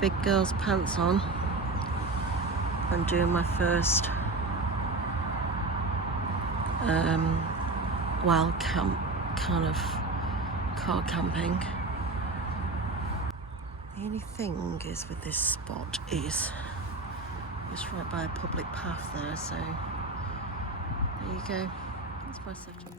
big girl's pants on. I'm doing my first wild camp kind of car camping. The only thing is with this spot is it's right by a public path there, so there you go. That's my setup.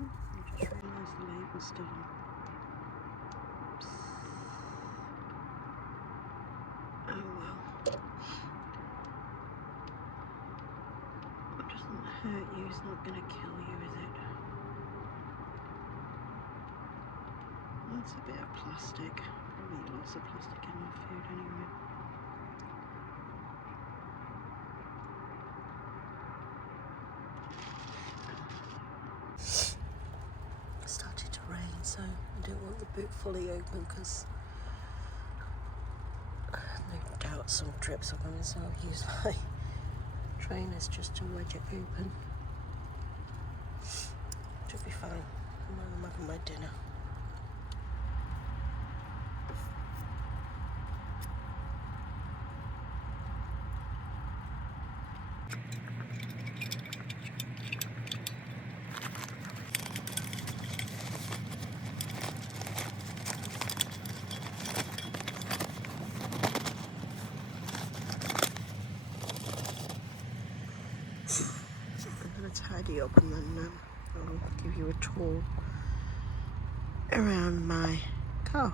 I just realised the label's still on. Oops. Oh well. It doesn't hurt you, it's not going to kill you, is it? That's a bit of plastic. Probably lots of plastic in my food anyway. It started to rain, so I don't want the boot fully open because no doubt some drips are coming, so I'll use my trainers just to wedge it open. Should be fine. I'm having my dinner. I'm going to tidy up and then I'll give you a tour around my car.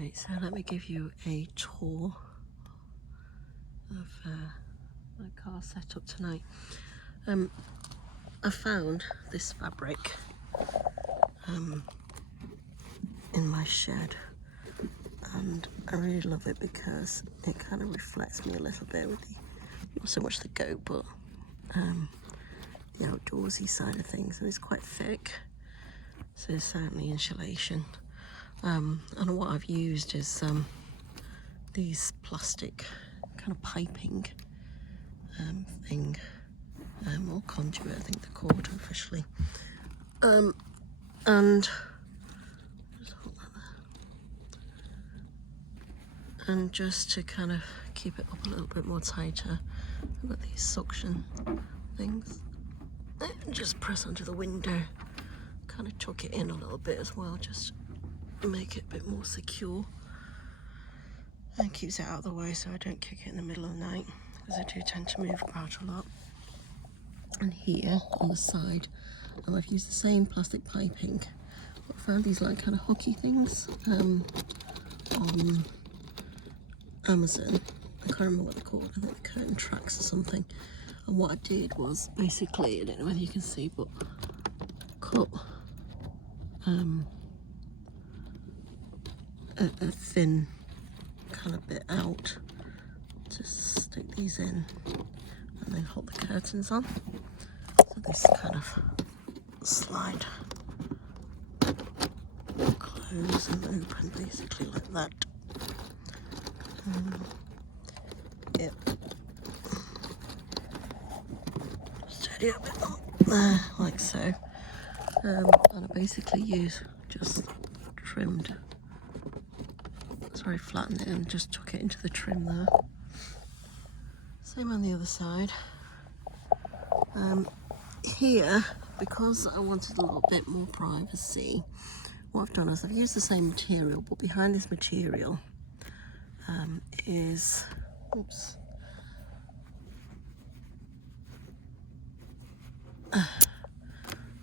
Right, so let me give you a tour of my car setup tonight. I found this fabric in my shed, and I really love it because it kind of reflects me a little bit with the, not so much the goat, but the outdoorsy side of things, and it's quite thick, so there's certainly insulation. And what I've used is these plastic kind of piping thing, or conduit I think they're called officially, and just hold that there. And just to kind of keep it up a little bit more tighter, I've got these suction things, and just press onto the window, kind of tuck it in a little bit as well, just make it a bit more secure, and keeps it out of the way so I don't kick it in the middle of the night, because I do tend to move about a lot. And here on the side, I've used the same plastic piping, but I found these like kind of hooky things on Amazon. I can't remember what they're called, I think they're curtain tracks or something. And what I did was basically, I don't know whether you can see, but cut a thin kind of bit out to stick these in, and then hold the curtains on. So this kind of slide close and open basically like that. Yep. Steady a bit there, like so. And I basically use just trimmed, sorry, flattened it and just tuck it into the trim there. Same on the other side. Here, because I wanted a little bit more privacy, what I've done is I've used the same material, but behind this material is, oops,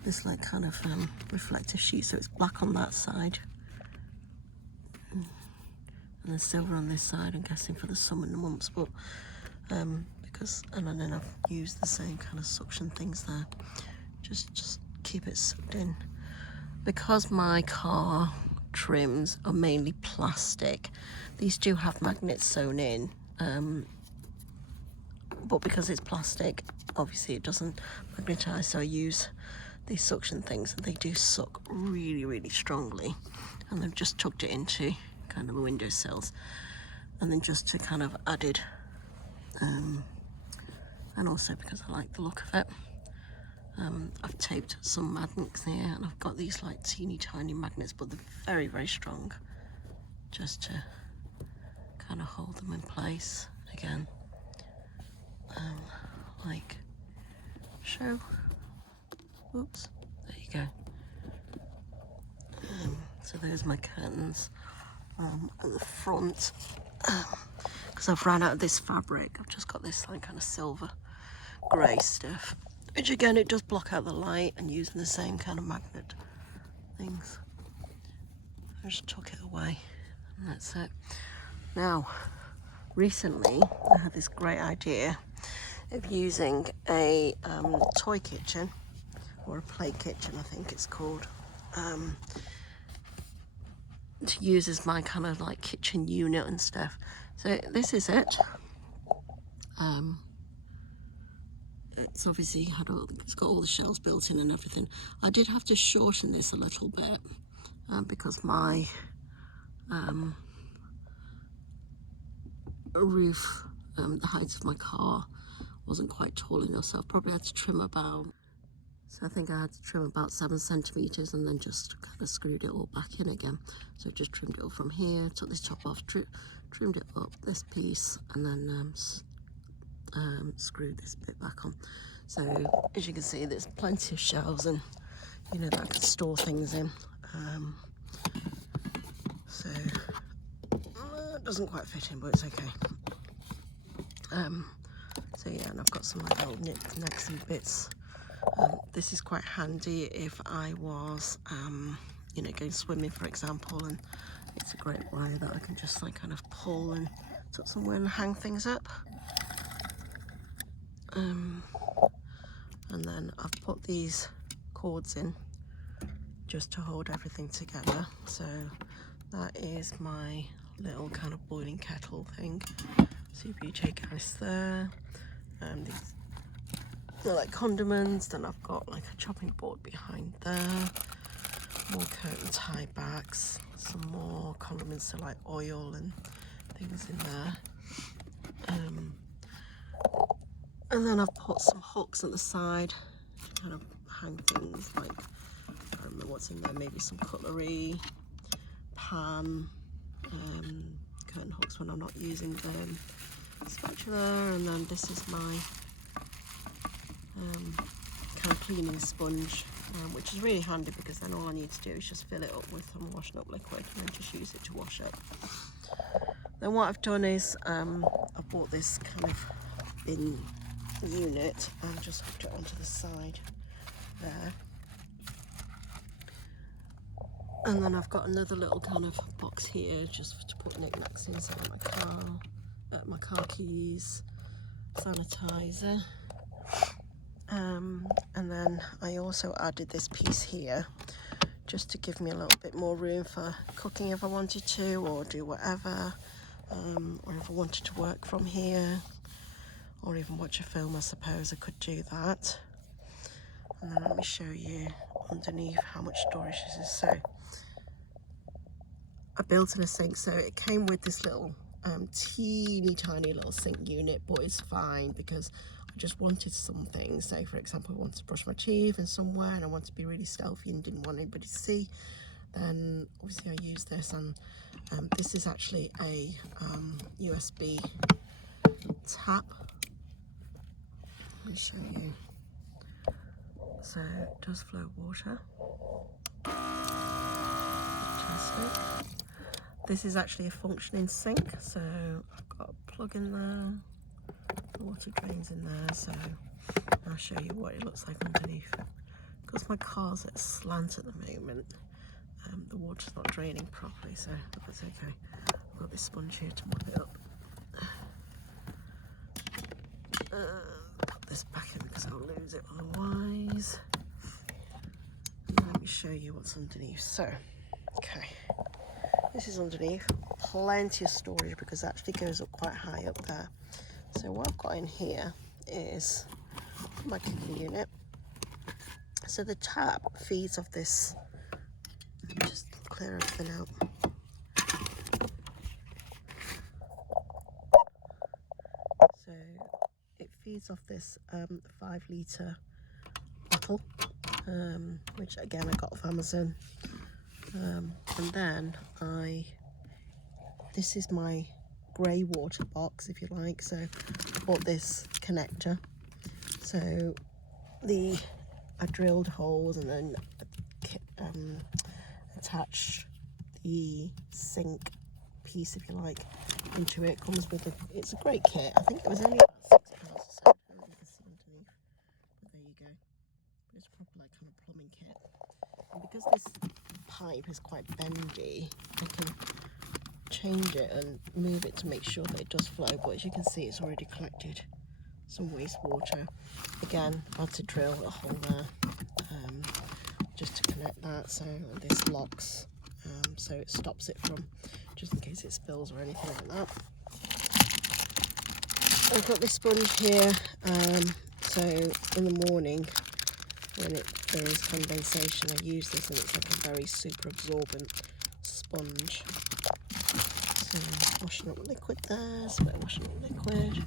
this like kind of reflective sheet, so it's black on that side and then silver on this side, I'm guessing for the summer months, but because, and then I've used the same kind of suction things there, just keep it sucked in. Because my car trims are mainly plastic, these do have magnets sewn in, but because it's plastic, obviously it doesn't magnetize, so I use these suction things, and they do suck really, really strongly, and they've just tucked it into kind of the windowsills, and then just to kind of added, and also because I like the look of it, I've taped some magnets here, and I've got these like teeny tiny magnets, but they're very, very strong, just to kind of hold them in place again. Like, show, oops, there you go. So there's my curtains at the front. Because I've ran out of this fabric, I've just got this like kind of silver grey stuff. which again, it does block out the light, and using the same kind of magnet things. I just took it away, and that's it. Now, recently, I had this great idea of using a toy kitchen, or a play kitchen, I think it's called, to use as my kind of like kitchen unit and stuff. So this is it. It's obviously it's got all the shelves built in and everything. I did have to shorten this a little bit because my roof, the height of my car wasn't quite tall enough, so I probably had to trim about, so I think I had to trim about 7 centimeters and then just kind of screwed it all back in again. So I just trimmed it all from here, took this top off, trimmed it up, this piece, and then screwed this bit back on. So as you can see, there's plenty of shelves, and you know that I can store things in. So it doesn't quite fit in, but it's okay. So yeah, and I've got some like old knicks and bits. This is quite handy if I was, you know, going swimming, for example, and it's a great way that I can just like kind of pull and tuck somewhere and hang things up. And then I've put these cords in just to hold everything together. So that is my little kind of boiling kettle thing. CBJ ice there. These are like condiments. Then I've got like a chopping board behind there. More coat and tie backs. Some more condiments, so like oil and things in there. And then I've put some hooks at the side to kind of hang things like, I don't remember what's in there, maybe some cutlery, pan, curtain hooks when I'm not using them, spatula, and then this is my kind of cleaning sponge, which is really handy because then all I need to do is just fill it up with some washing up liquid and then just use it to wash it. Then what I've done is I've bought this kind of bin unit and just hooked it onto the side there. And then I've got another little kind of box here just to put knickknacks in, so my car keys, sanitizer. And then I also added this piece here just to give me a little bit more room for cooking if I wanted to, or do whatever, or if I wanted to work from here, or even watch a film, I suppose I could do that. And then let me show you underneath how much storage this is. So I built in a sink, so it came with this little teeny tiny little sink unit, but it's fine because I just wanted something. Say for example, I wanted to brush my teeth in somewhere and I wanted to be really stealthy and didn't want anybody to see, then obviously I use this. And this is actually a USB tap. Let me show you. So it does flow water. Fantastic. This is actually a functioning sink, so I've got a plug in there, the water drains in there, so I'll show you what it looks like underneath. Because my car's at a slant at the moment, the water's not draining properly, so that's okay. I've got this sponge here to mop it up. Put this back in because I'll lose it otherwise. And let me show you what's underneath. So, okay, this is underneath. Plenty of storage because it actually goes up quite high up there. So what I've got in here is my cooking unit. So the tap feeds off this. Let me just clear everything out. So it feeds off this 5-litre bottle, which again I got off Amazon. And then this is my grey water box, if you like. So I bought this connector. So I drilled holes and then attached the sink piece, if you like, into it. Comes with it's a great kit. I think it was only about £6 or so. I don't know if you can see underneath, but there you go. kind of plumbing kit. And because this pipe is quite bendy, I can change it and move it to make sure that it does flow. But as you can see, it's already collected some wastewater. Again, I had to drill a hole there just to connect that, so this locks, so it stops it from, just in case it spills or anything like that. I've got this sponge here, so in the morning when there is condensation, I use this, and it's like a very super absorbent sponge. So washing up liquid there, so we're washing up liquid.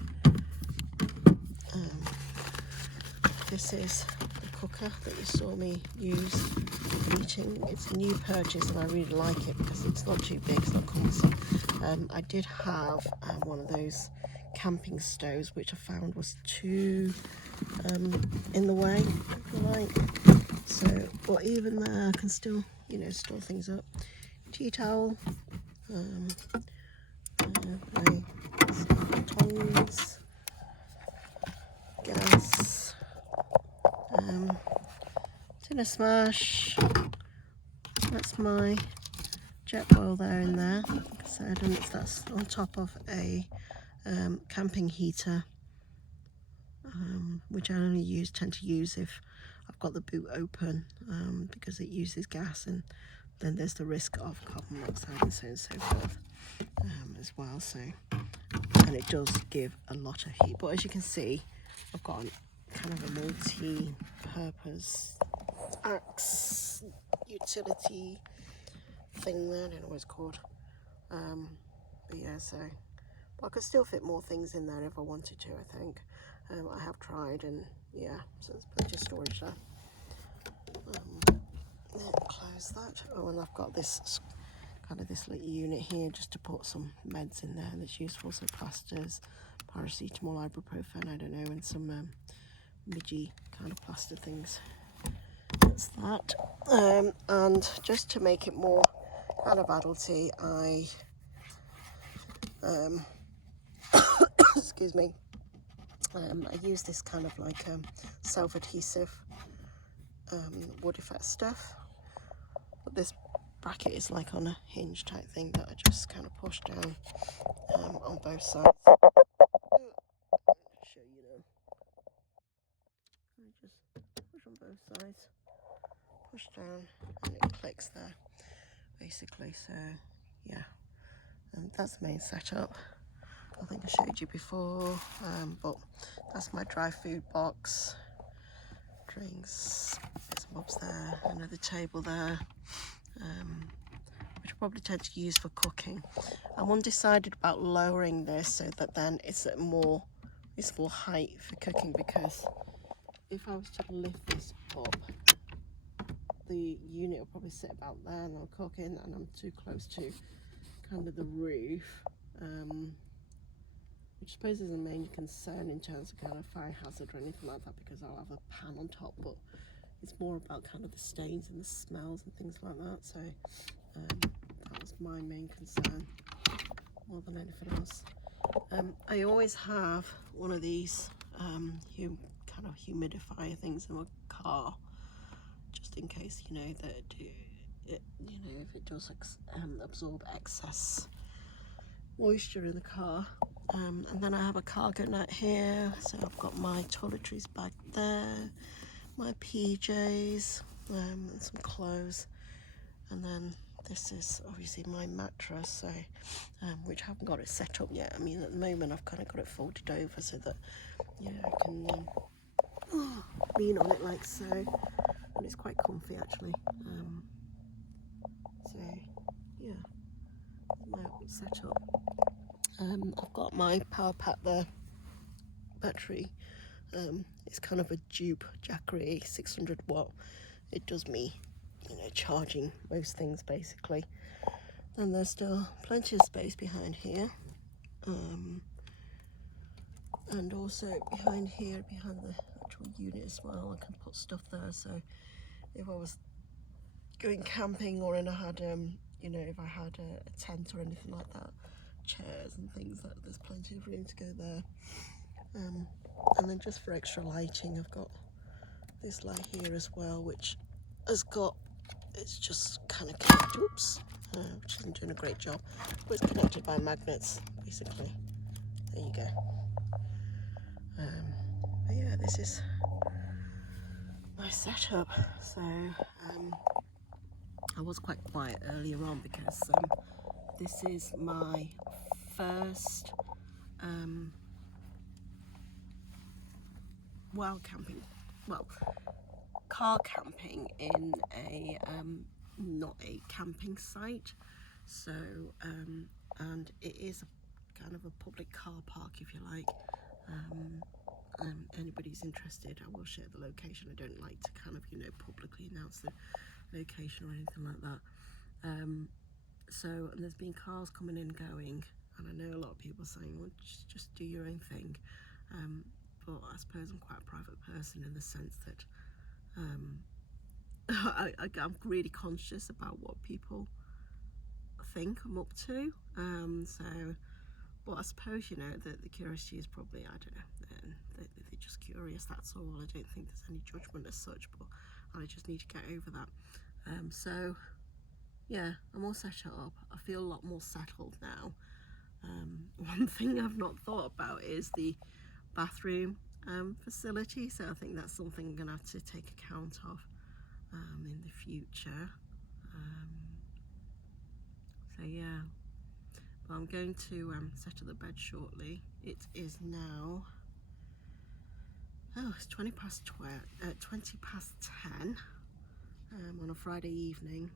This is the cooker that you saw me use heating. It's a new purchase and I really like it because it's not too big, it's not cumbersome. I did have one of those camping stoves which I found was too in the way, if you like. So, but even there I can still, you know, store things up. Tea towel, tongs, gas, tin of smash. That's my jet boil there in there. Like I said, and that's on top of a camping heater, which I only tend to use if I've got the boot open, because it uses gas, and then there's the risk of carbon monoxide and so on and so forth as well. So, and it does give a lot of heat. But as you can see, I've got kind of a multi-purpose axe utility thing there. I don't know what it's called. But yeah, so but I could still fit more things in there if I wanted to, I think. I have tried, and yeah, so there's plenty of storage there. Close that. Oh, and I've got this kind of this little unit here just to put some meds in there that's useful, so plasters, paracetamol, ibuprofen, I don't know, and some midgy kind of plaster things. That's that. And just to make it more kind of adulty, I excuse me, I use this kind of like self-adhesive wood effect stuff, but this bracket is like on a hinge type thing that I just kind of push down on both sides. Show you now. I just push on both sides, push down, and it clicks there basically. So yeah, and that's the main setup. I think I showed you before, but that's my dry food box, drinks, bits and bobs there, another table there, which I probably tend to use for cooking. I'm undecided about lowering this so that then it's at more height for cooking, because if I was to lift this up, the unit will probably sit about there and I'm cooking and I'm too close to kind of the roof, which I suppose is a main concern in terms of kind of fire hazard or anything like that, because I'll have a pan on top, but it's more about kind of the stains and the smells and things like that. So that was my main concern more than anything else. I always have one of these kind of humidifier things in my car, just in case, you know, that it, you know, if it does absorb excess moisture in the car. And then I have a cargo net here, so I've got my toiletries back there, my PJs, and some clothes, and then this is obviously my mattress, so which I haven't got it set up yet. I mean, at the moment I've kind of got it folded over so that, you know, I can lean on it like so, and it's quite comfy actually. So yeah, my setup. I've got my power pack there, battery. It's kind of a dupe Jackery 600 watt. It does me, you know, charging most things basically. And there's still plenty of space behind here, and also behind here, behind the actual unit as well, I can put stuff there. So if I was going camping, or I had you know, if I had a tent or anything like that, chairs and things, that there's plenty of room to go there. And then just for extra lighting, I've got this light here as well, which has got, it's just kind of connected, oops, which isn't doing a great job, but it's connected by magnets, basically. There you go. But yeah, this is my setup. So I was quite quiet earlier on because this is my first car camping in a not a camping site. So and it is kind of a public car park, if you like. Anybody's interested, I will share the location. I don't like to kind of, you know, publicly announce the location or anything like that. So, and there's been cars coming in going, and I know a lot of people saying, well, just do your own thing. But I suppose I'm quite a private person in the sense that I'm really conscious about what people think I'm up to. But I suppose, you know, the curiosity is probably, I don't know, they're just curious, that's all. I don't think there's any judgment as such, but I just need to get over that. So yeah, I'm all set up. I feel a lot more settled now. One thing I've not thought about is the bathroom facility, so I think that's something I'm going to have to take account of in the future. So yeah, but I'm going to set up the bed shortly. It is now, it's 20 past 10 on a Friday evening.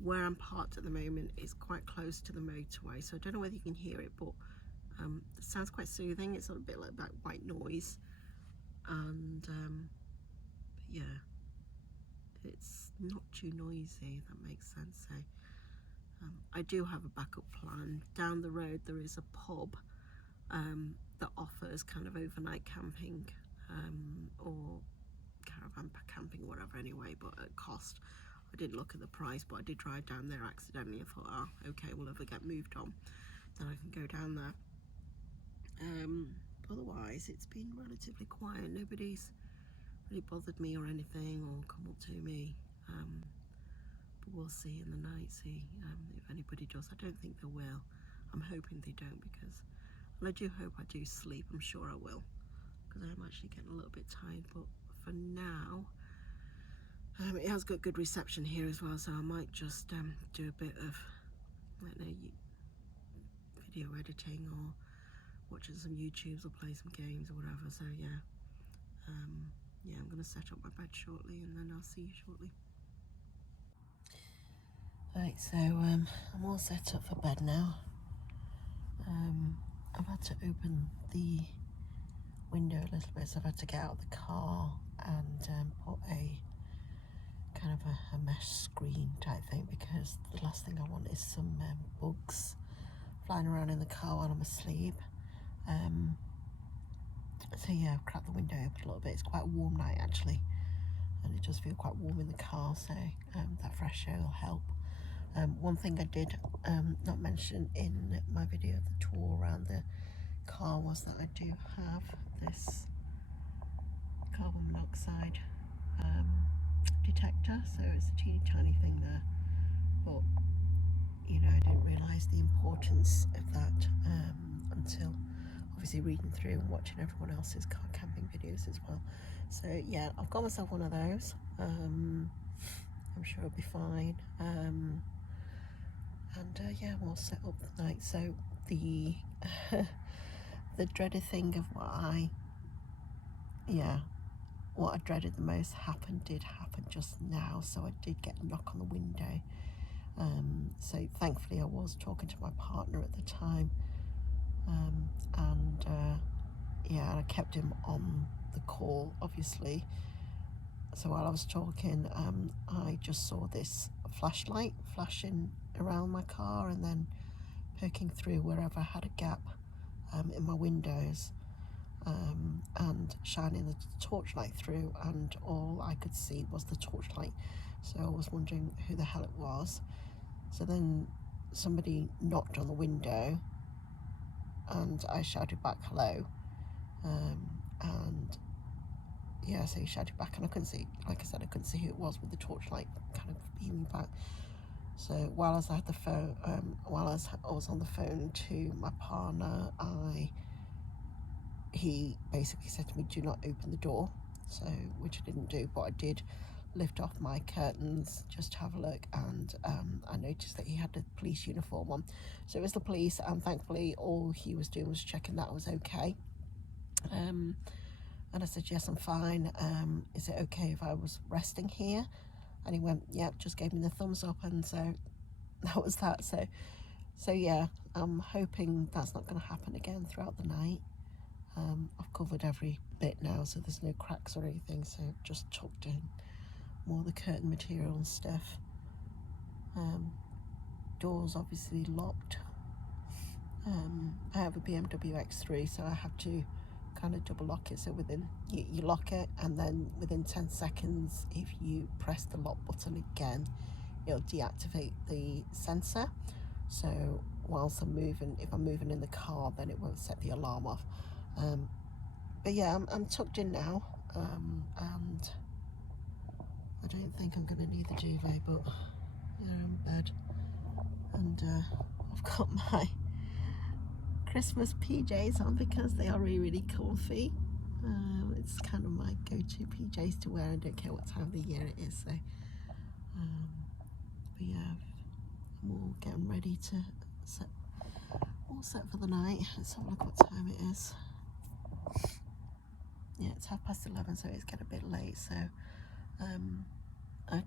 Where I'm parked at the moment is quite close to the motorway, so I don't know whether you can hear it, but it sounds quite soothing. It's a bit like that white noise, and yeah, it's not too noisy, if that makes sense. So I do have a backup plan. Down the road there is a pub that offers kind of overnight camping or caravan camping, whatever, anyway, but at cost. I didn't look at the price, but I did drive down there accidentally. I thought, oh, okay, well, if I get moved on, then I can go down there. Otherwise, it's been relatively quiet. Nobody's really bothered me or anything, or come up to me. But we'll see in the night, see if anybody does. I don't think they will. I'm hoping they don't, because, and I do hope I do sleep. I'm sure I will, because I'm actually getting a little bit tired. But for now, it has got good reception here as well, so I might just do a bit of, I don't know, video editing or watching some YouTubes or play some games or whatever. So yeah, yeah, I'm going to set up my bed shortly, and then I'll see you shortly. Right, so I'm all set up for bed now. I've had to open the window a little bit, so I've had to get out of the car and put a kind of a mesh screen type thing, because the last thing I want is some bugs flying around in the car while I'm asleep. So yeah, I've cracked the window open a little bit. It's quite a warm night actually, and it does feel quite warm in the car, so that fresh air will help. One thing I did not mention in my video of the tour around the car was that I do have this carbon monoxide detector, so it's a teeny tiny thing there, but you know, I didn't realise the importance of that until obviously reading through and watching everyone else's car camping videos as well. So yeah, I've got myself one of those. I'm sure it'll be fine. Yeah, we'll set up the night. So the the dreaded thing of what I dreaded the most did happen just now. So I did get a knock on the window. So thankfully I was talking to my partner at the time, yeah, and I kept him on the call, obviously. So while I was talking, I just saw this flashlight flashing around my car and then poking through wherever I had a gap in my windows, and shining the torchlight through, and all I could see was the torchlight. So I was wondering who the hell it was. So then somebody knocked on the window and I shouted back hello, and yeah, so he shouted back, and I couldn't see, like I said, I couldn't see who it was with the torchlight kind of beaming back. So while I was at the phone, while I was on the phone to my partner, he basically said to me, do not open the door, so, which I didn't do, but I did lift off my curtains just to have a look, and I noticed that he had a police uniform on. So it was the police, and thankfully all he was doing was checking that I was okay. And I said, yes, I'm fine. Is it okay if I was resting here? And he went, yep, just gave me the thumbs up, and so that was that. So yeah, I'm hoping that's not going to happen again throughout the night. I've covered every bit now, so there's no cracks or anything, so just tucked in more of the curtain material and stuff. Doors obviously locked. I have a BMWX3, so I have to kind of double lock it. So within, you lock it, and then within 10 seconds, if you press the lock button again, it'll deactivate the sensor. So whilst I'm moving, if I'm moving in the car, then it won't set the alarm off. But yeah, I'm tucked in now, and I don't think I'm going to need the duvet, but yeah, I'm in bed, and I've got my Christmas PJs on because they are really, really comfy. It's kind of my go-to PJs to wear. I don't care what time of the year it is. So, but yeah, I'm all getting ready to all set for the night. Let's have a look what time it is. Yeah, it's 11:30, so it's getting a bit late. So, I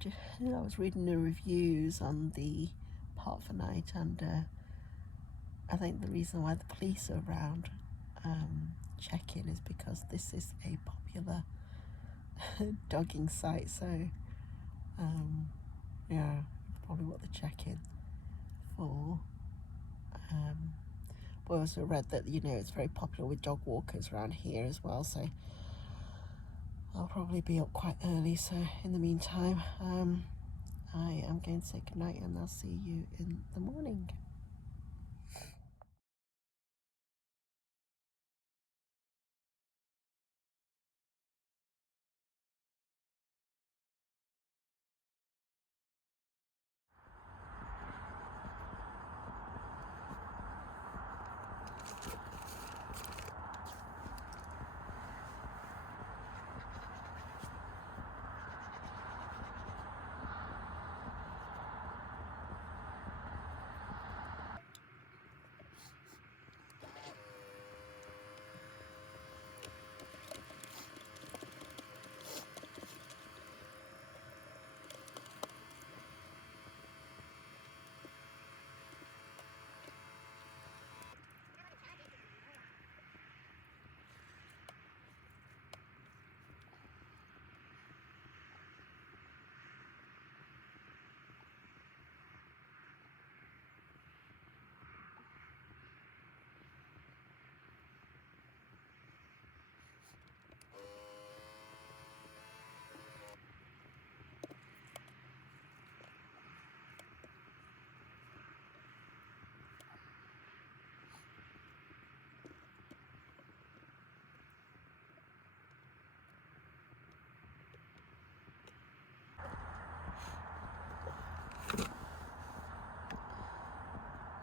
was reading the reviews on the Park for Night, and I think the reason why the police are around check-in is because this is a popular dogging site. So yeah, probably what they're checking for. But I also read that, you know, it's very popular with dog walkers around here as well, so I'll probably be up quite early. So in the meantime, I am going to say goodnight, and I'll see you in the morning.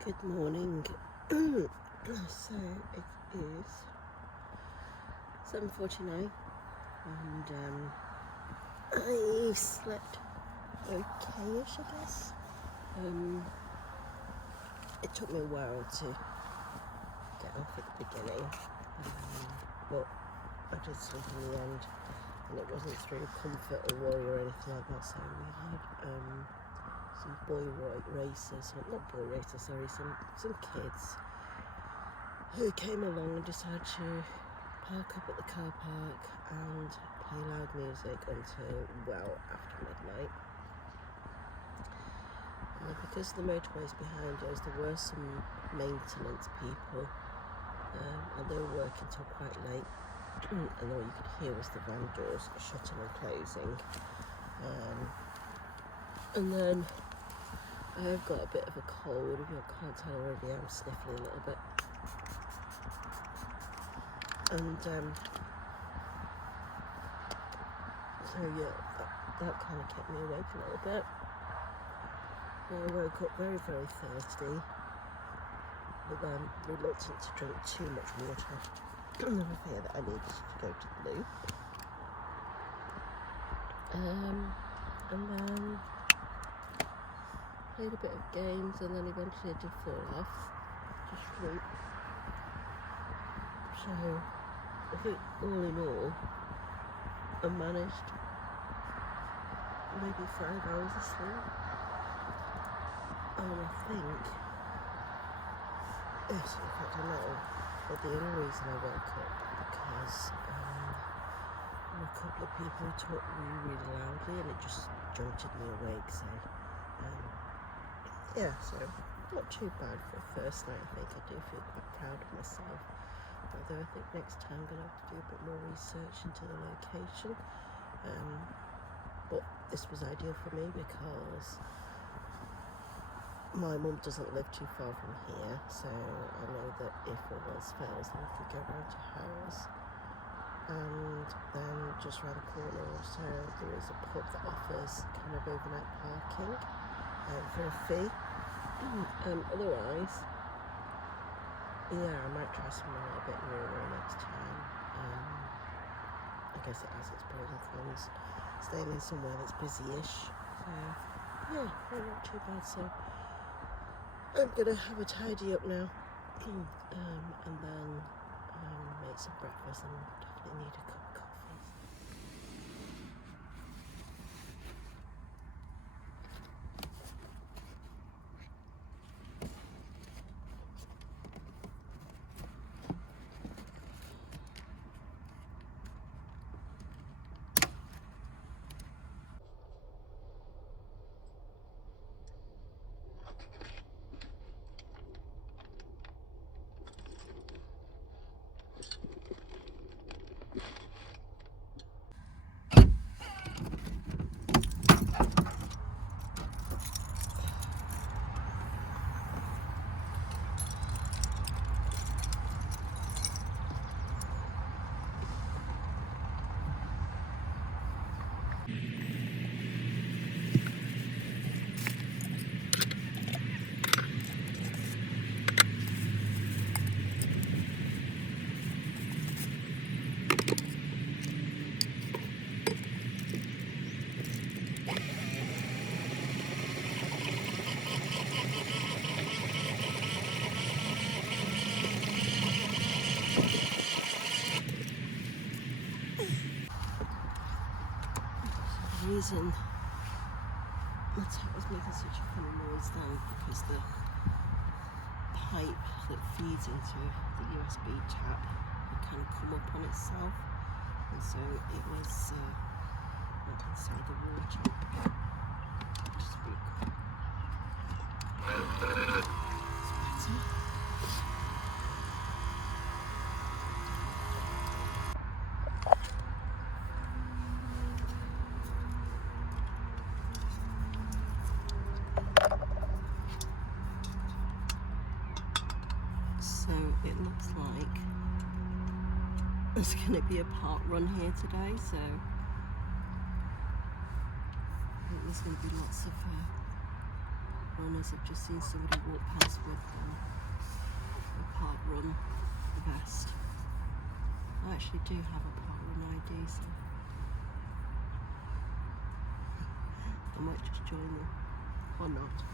Good morning. So it is 7:49, and I slept okay-ish, I guess. It took me a while to get off at the beginning, but I did sleep in the end, and it wasn't through comfort or worry or anything like that. So we had some some kids who came along and decided to park up at the car park and play loud music until well after midnight. And because the motorway's behind us, there were some maintenance people, and they were working till quite late, and all you could hear was the van doors shutting and closing. And then I've got a bit of a cold. If you can't tell already, I'm sniffling a little bit. And So yeah, that kind of kept me awake a little bit. I woke up very, very thirsty, but then reluctant to drink too much water. I fear that I needed to go to the loo. And then played a bit of games, and then eventually I did fall off to sleep. So I think all in all, I managed maybe 5 hours of sleep. And I think, yes, in fact I know that the only reason I woke up because a couple of people talked really, really loudly, and it just jolted me awake. So yeah, so not too bad for a first night. I think I do feel quite proud of myself, although I think next time I'm going to have to do a bit more research into the location. But this was ideal for me because my mum doesn't live too far from here, so I know that if all else fails, then I could go round to hers. And then just around the corner also there is a pub that offers kind of overnight parking for a fee. Otherwise, yeah, I might try somewhere a little bit nearer next time. I guess it has its pros and cons, staying in somewhere that's busy-ish. So yeah, not too bad. So I'm gonna have a tidy up now, and then make some breakfast, and definitely need a cup of coffee. The reason my tap was making such a funny noise then because the pipe that feeds into the USB tap had kind of come up on itself, and so it was went inside the water, which is pretty cool. It's better. So it looks like there's going to be a park run here today, so I think there's going to be lots of runners. I've just seen somebody walk past with a park run vest. I actually do have a park run ID, so I might just join them, or not.